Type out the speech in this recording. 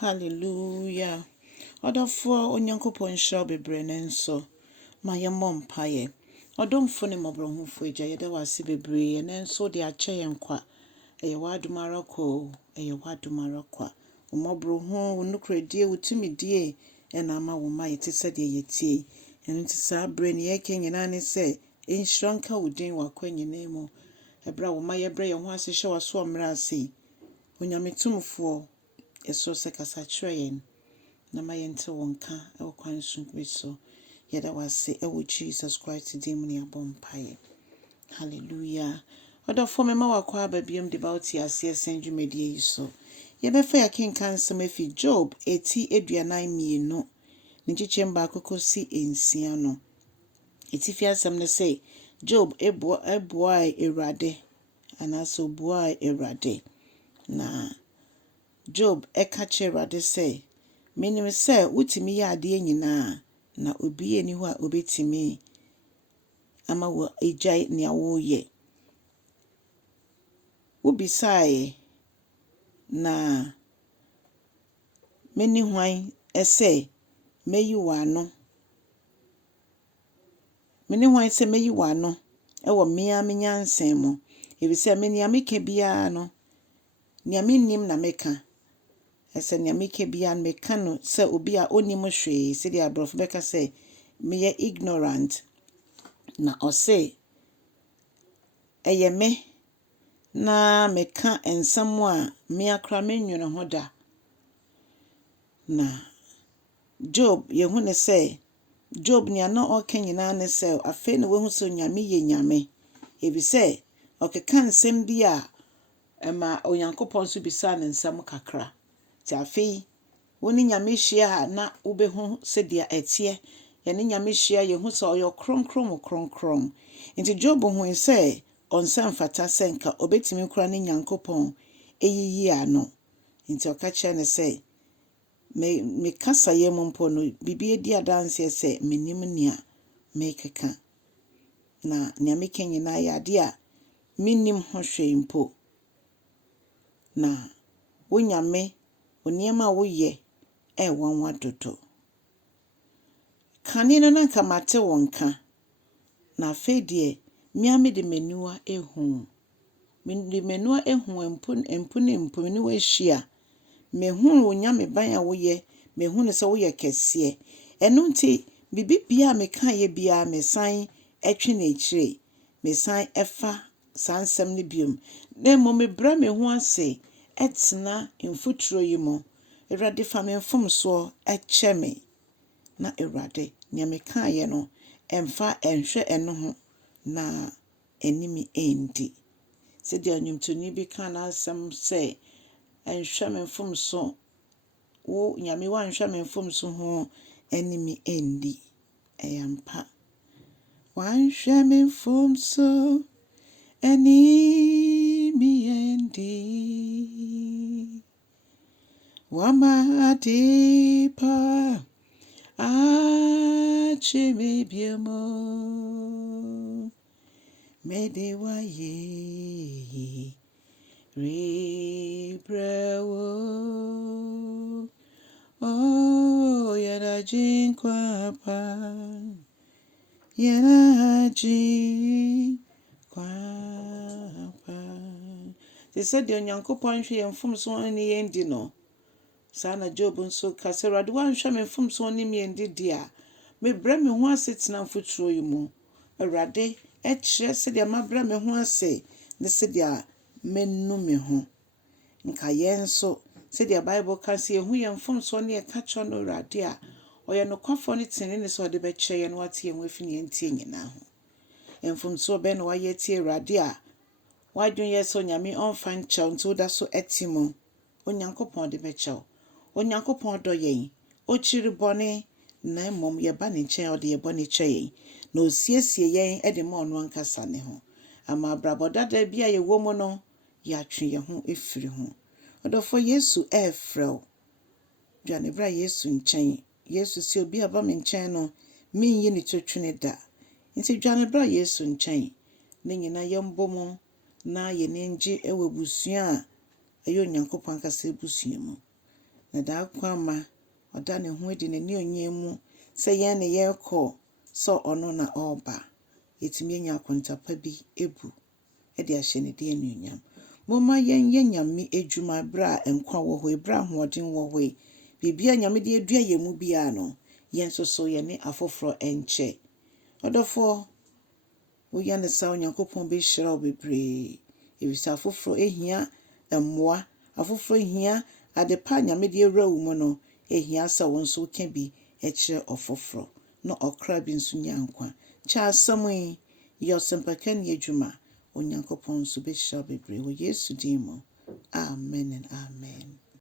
Hallelujah. Odafo onyankopon shall be brenenso. Ma yemo mpaye. Odomfo ne mobrohufo eja yede wase bebre enenso de ache yenkwa. Eye wadumara ko, eye wadumara kwa. Mobrohu unukredie utumidie ena ama woma yete sede yetie. Enu ti sa bre ne yeke nyina ne se enhranka udin wakwa nyinemu. Ebra woma yebre ye ho ase hye waso omra ase. Onyametumfo eso se kasa kyerɛ na ma yɛnte wonka ɛwɔ kwan so bi so yɛda wase ɛwɔ Jesus Christ dim ne abompae. Hallelujah. Ɔdɔfo me ma wakɔ ababiam de bauti ase senjumedie yi so yɛbɛfa yakenka nsɛm afi Job eti aduanan mienu ne kyekyem ba kokosi ensia no. Eti fi asɛm ne sɛ Job eboa Awurade anaso boa Awurade na Job eka kyerɛ say, menim sɛ wotimi yɛ ade nyinaa na obi eni ho a obetimi ama wo egyae ne awoyɛ. Wobisae na meni hwan ɛsɛ meyi wano. Meni hwan sɛ meyi wano ɛwɔ mmea menyansɛm mu. Ebisɛ meni ameka biara no Nyame nim na meka. Ese Nyame ke bia meka no se obi a onim hwe se dia brofo beka se me ignorant na ose eye me na meka ensam a me akra menwene ho da. Na Job yehu ne se Job ni ana oka nyina ne se afi ne wehu so Nyame ye Nyame. Ebi se okeka nsem bi a ema onyankopɔn so bisa ne nsam kakra. Afi woni Nyame hia na ubehu se dia etie ye ne Nyame hia ye hu se oyo kronkron. Nti Job hu se onsan fata senka obetimi kura ne nyankopɔn eyiyi ano. Nti oka kye ne se me kasa ye mpo no bibi edi adanse se menim nia me keka na Nyame kenyina ya ade a minim ho hwe mpo na wonyame oniema woyɛ wanwa dodo. Kane no nanka mate wonka na afedie miame de menua ehu. De menua ehu empu ne wo ehia. Mehu wonyame ban a woyɛ, mehu ne se woyɛ kɛse. Eno nti bibibia meka ye bia mesan etwe na ekyire. Mesan efa sansɛm ne biom. Na mo mebra me ho ase etna mfuturo yi mo. Awurade fa me mfomso ekyɛ me. Na Awurade nea meka ye no emfa enhwɛ eno ho na enimi endi. Se dia onwumtoni bi ka na asɛm sɛ enhwɛ me mfomso wo Nyame wa nhwɛ me mfomso ho enimi endi. Eyampa. Wa nhwɛ me mfomso enimi endi. Wama dipa achime biemo mede wa ye rebrewo oh yada jinkwa they said the onyankopɔn hwe yɛmfomso ani yendi no. Sana Job nso kase Awurade wanhwɛ me mfomso ni miendi dia. Me bra me ho ase tena mfuturo yi mu. Awurade ekyerɛ se dia mabra me ho ase ne se dia mennu me ho. Nka yenso se dia Bible ka se ehu ye mfomso ne eka kyo no Awurade a oye no kwafo ne tene ne se ode be kyerɛ ye no wate ye ho afi ne ntie nyina ho. Mfomso be no waye tie Awurade a wadwon ye so Nyame onfa nkyɛw nti woda so etimo onyankopɔn de be kyɛw. Onyankopɔn dɔ yɛn ochiri bɔne na mmom ye ba ne nkyɛn ɔde ye bɔne kyɛ yɛn na osiesie yɛn de ma ɔno ankasa ne ho ama brabɔdada bi a ye wɔ mu no ya twe ye ho efiri ho. Ɔdɔfo Yesu ɛfrɛw dwane bra Yesu nkyɛn. Yesu si obi aba me nkyɛn no minyi ne twetwene da. Nti dwane bra Yesu nkyɛn ne nyina yɛmbɔ mu na ye ne ngye ɛwɔ busua a ɛyɛ onyankopɔn ankasa busua mu. na da kwama oda ne ho edi ne onyemu se yen ne yekọ so ono na oba etimi enya akontapa bi ebu e de ahye ne de anuonyam moma yen nyame edwuma bra enkwa wo ho bra hoden wo ho bibia nyame de adua yemu bia no yen so ye ne afoforo enche odofo wo ya ne sa onyankopon be hyira obebre ebisa afoforo ehia mmoa afoforo ehia adepa nyame de ewra wo mu no ehia sa won so ka bi ekire ofoforo no okra bi nso nyankwa cha samui yo sempaka ne adwuma onyankopon so be hyira obebre wo Yesu din mu amen and amen.